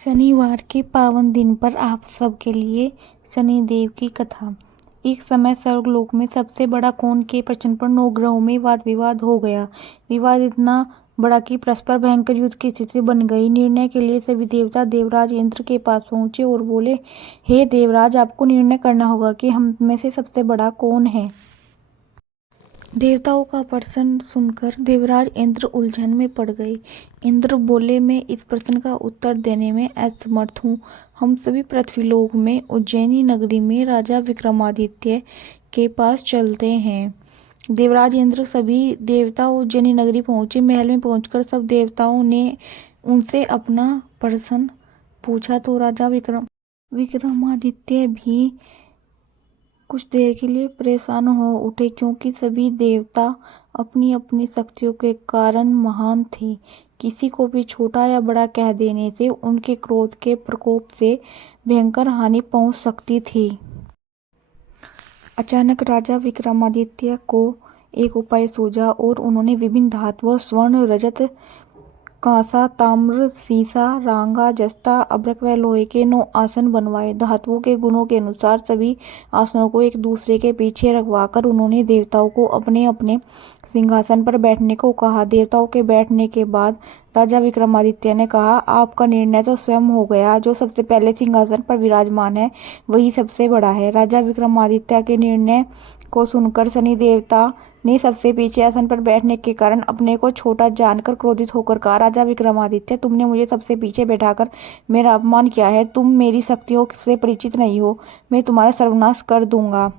शनिवार के पावन दिन पर आप सबके लिए शनिदेव की कथा। एक समय स्वर्गलोक में सबसे बड़ा कौन के प्रश्न पर 9 ग्रहों में वाद विवाद हो गया। विवाद इतना बड़ा कि परस्पर भयंकर युद्ध की स्थिति बन गई। निर्णय के लिए सभी देवता देवराज इंद्र के पास पहुंचे और बोले, हे देवराज, आपको निर्णय करना होगा कि हम में से सबसे बड़ा कौन है। देवताओं का प्रश्न सुनकर देवराज इंद्र उलझन में पड़ गए। इंद्र बोले, मैं इस प्रश्न का उत्तर देने में असमर्थ हूँ। हम सभी पृथ्वीलोक में उज्जैनी नगरी में राजा विक्रमादित्य के पास चलते हैं। देवराज इंद्र सभी देवता उज्जैनी नगरी पहुंचे। महल में पहुंचकर सब देवताओं ने उनसे अपना प्रश्न पूछा तो राजा विक्रमादित्य भी कुछ देर के लिए परेशान हो उठे, क्योंकि सभी देवता अपनी अपनी शक्तियों के कारण महान थे। किसी को भी छोटा या बड़ा कह देने से उनके क्रोध के प्रकोप से भयंकर हानि पहुंच सकती थी। अचानक राजा विक्रमादित्य को एक उपाय सूझा और उन्होंने विभिन्न धातुओं स्वर्ण, रजत, कांसा, ताम्र, सीसा, रांगा, जस्ता, अभ्रक व लोहे के 9 आसन बनवाए। धातुओं के गुणों के अनुसार सभी आसनों को एक दूसरे के पीछे रखवाकर उन्होंने देवताओं को अपने अपने सिंहासन पर बैठने को कहा। देवताओं के बैठने के बाद राजा विक्रमादित्य ने कहा, आपका निर्णय तो स्वयं हो गया। जो सबसे पहले सिंहासन पर विराजमान है वही सबसे बड़ा है। राजा विक्रमादित्य के निर्णय को सुनकर शनि देवता ने सबसे पीछे आसन पर बैठने के कारण अपने को छोटा जानकर क्रोधित होकर कहा, राजा विक्रमादित्य, तुमने मुझे सबसे पीछे बैठाकर मेरा अपमान किया है। तुम मेरी शक्तियों से परिचित नहीं हो। मैं तुम्हारा सर्वनाश कर दूंगा।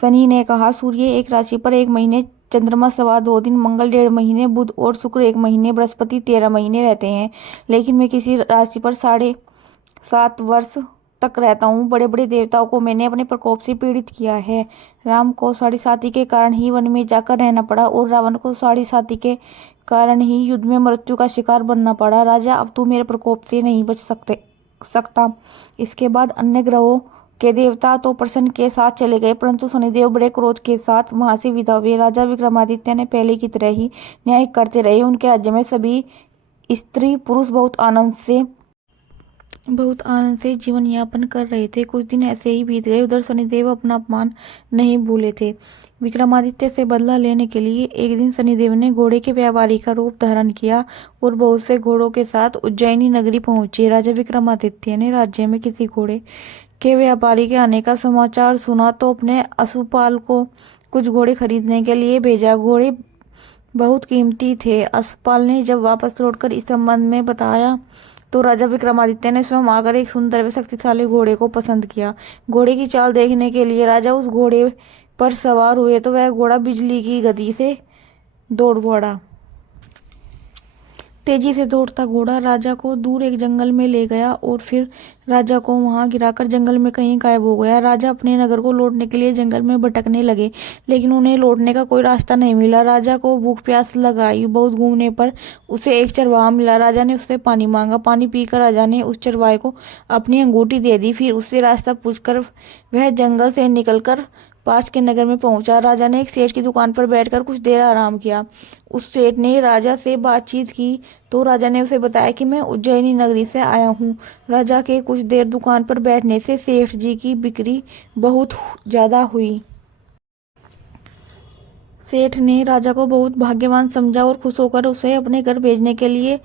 शनि ने कहा, सूर्य एक राशि पर 1 महीने, चंद्रमा 2.25 दिन, मंगल 1.5 महीने, बुध और शुक्र 1 महीने, बृहस्पति 13 महीने रहते हैं, लेकिन मैं किसी राशि पर 7.5 वर्ष तक रहता हूँ। बड़े बड़े देवताओं को मैंने अपने प्रकोप से पीड़ित किया है। राम को 7.5 के कारण ही वन में जाकर रहना पड़ा और रावण को 7.5 के कारण ही युद्ध में मृत्यु का शिकार बनना पड़ा। राजा, अब तू मेरे प्रकोप से नहीं बच सकता। इसके बाद अन्य ग्रहों के देवता तो प्रसन्न के साथ चले गए, परंतु शनिदेव बड़े क्रोध के साथ वहां से विदा हुए। राजा विक्रमादित्य ने पहले की तरह ही न्याय करते रहे। उनके राज्य में सभी स्त्री पुरुष बहुत आनंद से जीवन यापन कर रहे थे। कुछ दिन ऐसे ही बीत गए। उधर शनिदेव अपना अपमान नहीं भूले थे। विक्रमादित्य से बदला लेने के लिए एक दिन शनिदेव ने घोड़े के व्यापारी का रूप धारण किया और बहुत से घोड़ों के साथ उज्जैनी नगरी पहुंचे। राजा विक्रमादित्य ने राज्य में किसी घोड़े के व्यापारी के आने का समाचार सुना तो अपने अश्वपाल को कुछ घोड़े खरीदने के लिए भेजा। घोड़े बहुत कीमती थे। अश्वपाल ने जब वापस लौटकर इस संबंध में बताया तो राजा विक्रमादित्य ने स्वयं आकर एक सुंदर व शक्तिशाली घोड़े को पसंद किया। घोड़े की चाल देखने के लिए राजा उस घोड़े पर सवार हुए तो वह घोड़ा बिजली की गति से दौड़ पड़ा। तेजी से दौड़ता घोड़ा राजा को दूर एक जंगल में ले गया और फिर राजा को वहां गिराकर जंगल में कहीं गायब हो गया। राजा अपने नगर को लौटने के लिए जंगल में भटकने लगे, लेकिन उन्हें लौटने का कोई रास्ता नहीं मिला। राजा को भूख प्यास लगाई। बहुत घूमने पर उसे एक चरवाहा मिला। राजा ने उससे पानी मांगा। पानी पीकर राजा ने उस चरवाहे को अपनी अंगूठी दे दी। फिर उससे रास्ता पूछकर वह जंगल से निकलकर पास के नगर में पहुंचा। राजा ने एक सेठ की दुकान पर बैठकर कुछ देर आराम किया। उस सेठ ने राजा से बातचीत की तो राजा ने उसे बताया कि मैं उज्जैनी नगरी से आया हूँ। राजा के कुछ देर दुकान पर बैठने से सेठ जी की बिक्री बहुत ज्यादा हुई। सेठ ने राजा को बहुत भाग्यवान समझा और खुश होकर उसे अपने घर भेजने के लिए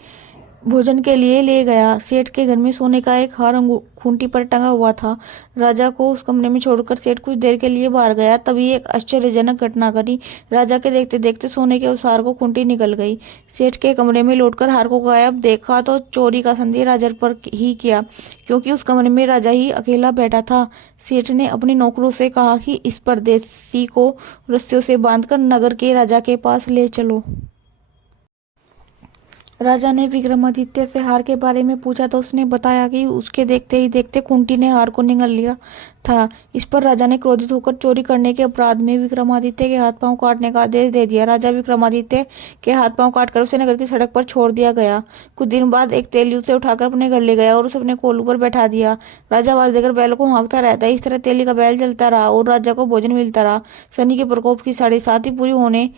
भोजन के लिए ले गया। सेठ के घर में सोने का एक हार खूंटी पर टंगा हुआ था। राजा को उस कमरे में छोड़कर सेठ कुछ देर के लिए बाहर गया। तभी एक आश्चर्यजनक घटना घटी। राजा के देखते देखते सोने के उस हार को खूंटी निकल गई। सेठ के कमरे में लौटकर हार को गायब देखा तो चोरी का संदेह राजा पर ही किया, क्योंकि उस कमरे में राजा ही अकेला बैठा था। सेठ ने अपने नौकरों से कहा कि इस परदेसी को रस्सियों से बांधकर नगर के राजा के पास ले चलो। राजा ने विक्रमादित्य से हार के बारे में पूछा तो उसने बताया कि उसके देखते ही देखते खूंटी ने हार को निगल लिया था। इस पर राजा ने क्रोधित होकर चोरी करने के अपराध में विक्रमादित्य के हाथ पांव काटने का आदेश दे दिया। राजा विक्रमादित्य के हाथ पांव काटकर उसे नगर की सड़क पर छोड़ दिया गया। कुछ दिन बाद एक तेली उसे उठाकर अपने घर ले गया और उसे अपने कोल्हू पर बैठा दिया। राजा आवाज देकर बैल को हाँकता रहता। इस तरह तेली का बैल चलता रहा और राजा को भोजन मिलता रहा। शनि के प्रकोप की 7.5 पूरी होने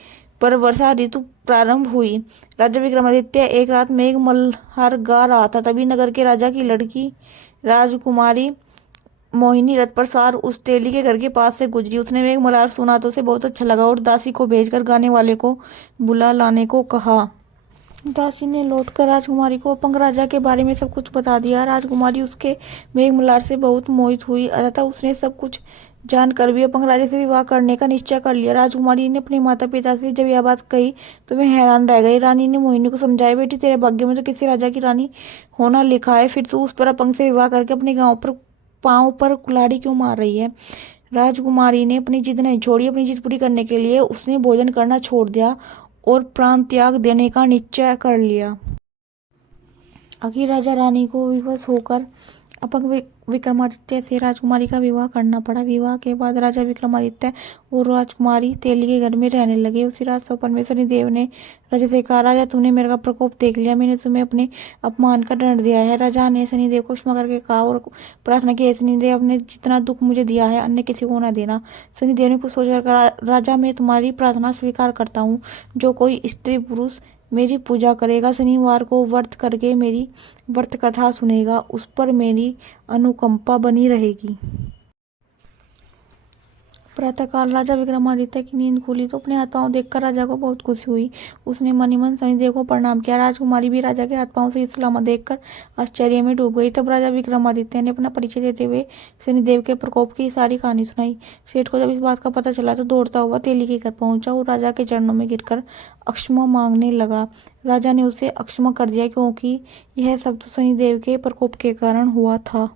पर वर्षा ऋतु प्रारंभ हुई। राजा विक्रमादित्य एक रात मेघ मल्हार गा रहा था। तभी नगर के राजा की लड़की राजकुमारी मोहिनी रथ पर सवार उस तेली के घर के पास से गुजरी। उसने मेघ मल्हार सुना तो उसे बहुत अच्छा लगा और दासी को भेजकर गाने वाले को बुला लाने को कहा। दासी ने लौटकर राजकुमारी को अपंग राजा के बारे में सब कुछ बता दिया। राजकुमारी उसके मेघ मल्हार से बहुत मोहित हुई, अतः उसने सब कुछ जानकर भी अपंग राजा से विवाह करने का निश्चय कर लिया। राजकुमारी ने अपने माता पिता से जब यह बात कही तो वे हैरान रह गए। रानी ने मोहिनी को समझाया, बेटी तेरे भाग्य में तो किसी राजा की रानी होना लिखा है, फिर तू उस पर अपंग से विवाह करके अपने गाँव पर पाँव पर कुल्हाड़ी क्यों मार रही है। राजकुमारी ने अपनी जिद नहीं छोड़ी। अपनी जिद पूरी करने के लिए उसने भोजन करना छोड़ दिया और प्राण त्याग देने का निश्चय कर लिया। आखिर राजा रानी को विवश होकर अपंग विक्रमादित्य से राजकुमारी का विवाह करना पड़ा। विवाह के बाद राजा विक्रमादित्य और राजकुमारी तेली के घर में रहने लगे। उसी रात स्वप्न में शनिदेव ने राजा से कहा, राजा तुमने मेरा प्रकोप देख लिया, मैंने तुम्हें अपने अपमान का दंड दिया है। राजा ने शनिदेव को क्षमा करके कहा और प्रार्थना की, शनिदेव आपने जितना दुख मुझे दिया है अन्य किसी को न देना। शनिदेव ने कुछ सोचकर कहा, राजा मैं तुम्हारी प्रार्थना स्वीकार करता हूँ। जो कोई स्त्री पुरुष मेरी पूजा करेगा, शनिवार को व्रत करके मेरी व्रत कथा सुनेगा, उस पर मेरी अनुकंपा बनी रहेगी। प्रातःकाल राजा विक्रमादित्य की नींद खुली तो अपने हाथ पांव देखकर राजा को बहुत खुशी हुई। उसने मन ही मन शनिदेव को प्रणाम किया। राजकुमारी भी राजा के हाथ पांव से सलामत देखकर आश्चर्य में डूब गई। तब राजा विक्रमादित्य ने अपना परिचय देते हुए शनिदेव के प्रकोप की सारी कहानी सुनाई। सेठ को जब इस बात का पता चला तो दौड़ता हुआ तेली के घर पहुंचा और राजा के चरणों में गिरकर अक्षमा मांगने लगा। राजा ने उसे अक्षमा कर दिया क्योंकि यह सब तो शनिदेव के प्रकोप के कारण हुआ था।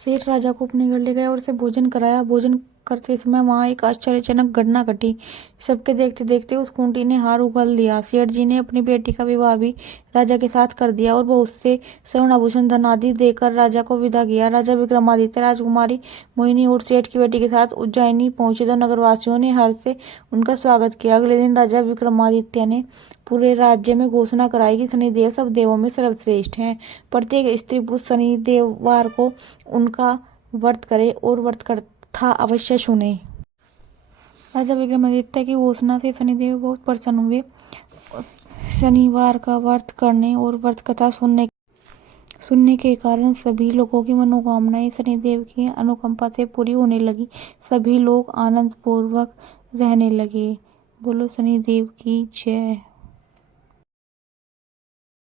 सेठ राजा को अपने घर ले गया और उसे भोजन कराया। भोजन करते समय वहां एक आश्चर्यजनक घटना घटी। सबके देखते देखते उस खूंटी ने हार उगल दिया। सेठ जी ने अपनी बेटी का विवाह भी राजा के साथ कर दिया और बहुत से स्वर्ण आभूषण धन आदि देकर राजा को विदा किया। राजा विक्रमादित्य राजकुमारी मोहिनी और सेठ की बेटी के साथ उज्जैनी पहुंचे तो नगरवासियों ने हर्ष से उनका स्वागत किया। अगले दिन राजा विक्रमादित्य ने पूरे राज्य में घोषणा कराई कि शनिदेव सब देवों में सर्वश्रेष्ठ हैं। प्रत्येक स्त्री पुरुष शनिदेववार को उनका व्रत करे और व्रत कथा अवश्य सुने। राजा विक्रमादित्य की घोषणा से शनिदेव बहुत प्रसन्न हुए। शनिवार का व्रत करने और व्रत कथा सुनने के कारण सभी लोगों की मनोकामनाएं शनिदेव की अनुकंपा से पूरी होने लगी। सभी लोग आनंद पूर्वक रहने लगे। बोलो शनिदेव की जय।